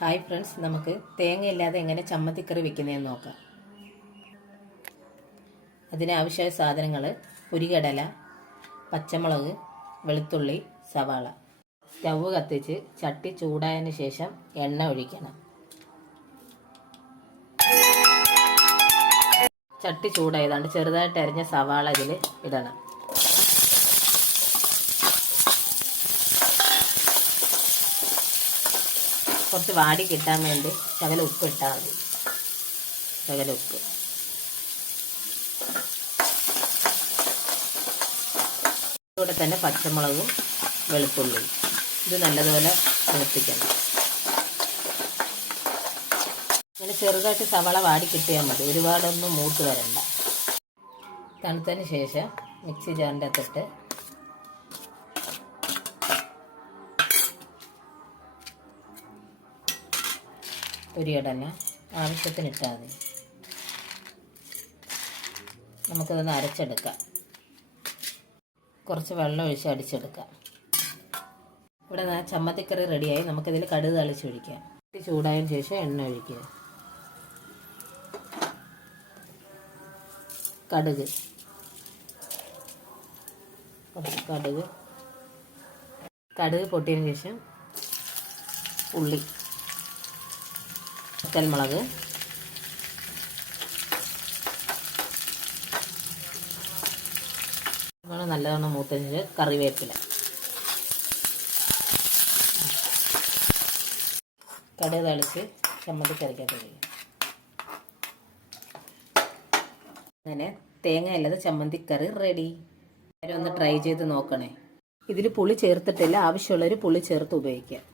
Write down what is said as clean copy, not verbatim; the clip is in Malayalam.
ഹായ് ഫ്രണ്ട്സ്, നമുക്ക് തേങ്ങയില്ലാതെ എങ്ങനെ ചമ്മന്തിക്കറി വെക്കുന്നതെന്ന് നോക്കാം. അതിനാവശ്യമായ സാധനങ്ങൾ: പൊരികടല, പച്ചമുളക്, വെളുത്തുള്ളി, സവാള. സ്റ്റവ് കത്തിച്ച് ചട്ടി ചൂടായതിന് ശേഷം എണ്ണ ഒഴിക്കണം. ചട്ടി ചൂടായതുകൊണ്ട് ചെറുതായിട്ട് അരിഞ്ഞ സവാള ഇതിൽ ഇടണം. കുറച്ച് വാടി കിട്ടാൻ വേണ്ടി ശകല ഉപ്പ് ഇട്ടാൽ മതി. ശകല ഉപ്പ്. കൂടെ തന്നെ പച്ചമുളകും വെളുത്തുള്ളിയും ഇത് നല്ലതുപോലെ മൂപ്പിക്കണം. ഇങ്ങനെ ചെറുതായിട്ട് സവാള വാടി കിട്ടിയാൽ മതി, ഒരുപാടൊന്നും മൂത്ത് വരണ്ട. തണുത്തതിന് ശേഷം മിക്സി ജാറിൻ്റെ അകത്തിട്ട് പൊരികടല ആവശ്യത്തിന് ഇട്ടാൽ മതി. നമുക്കതൊന്ന് അരച്ചെടുക്കാം. കുറച്ച് വെള്ളം ഒഴിച്ച് അടിച്ചെടുക്കാം. ഇവിടെ ചമ്മന്തിക്കറി റെഡിയായി. നമുക്കിതിൽ കടുക് തളിച്ചൊഴിക്കാം. ചൂടായതിന് ശേഷം എണ്ണ ഒഴിക്കുക. കടുക്, കുറച്ച് കടുക് പൊട്ടിയതിന് ശേഷം ഉള്ളി, മുളക്, നല്ലവണ്ണം മൂത്തതിന് കറിവേപ്പില. കടുക് തളിച്ച് ചമ്മന്തിക്കറിക്കകത്ത് കഴിയും. അങ്ങനെ തേങ്ങ ഇല്ലാതെ ചമ്മന്തിക്കറി റെഡി. ഒന്ന് ട്രൈ ചെയ്ത് നോക്കണേ. ഇതിൽ പുളി ചേർത്തിട്ടില്ല. ആവശ്യമുള്ളവർ പുളി ചേർത്ത് ഉപയോഗിക്കാം.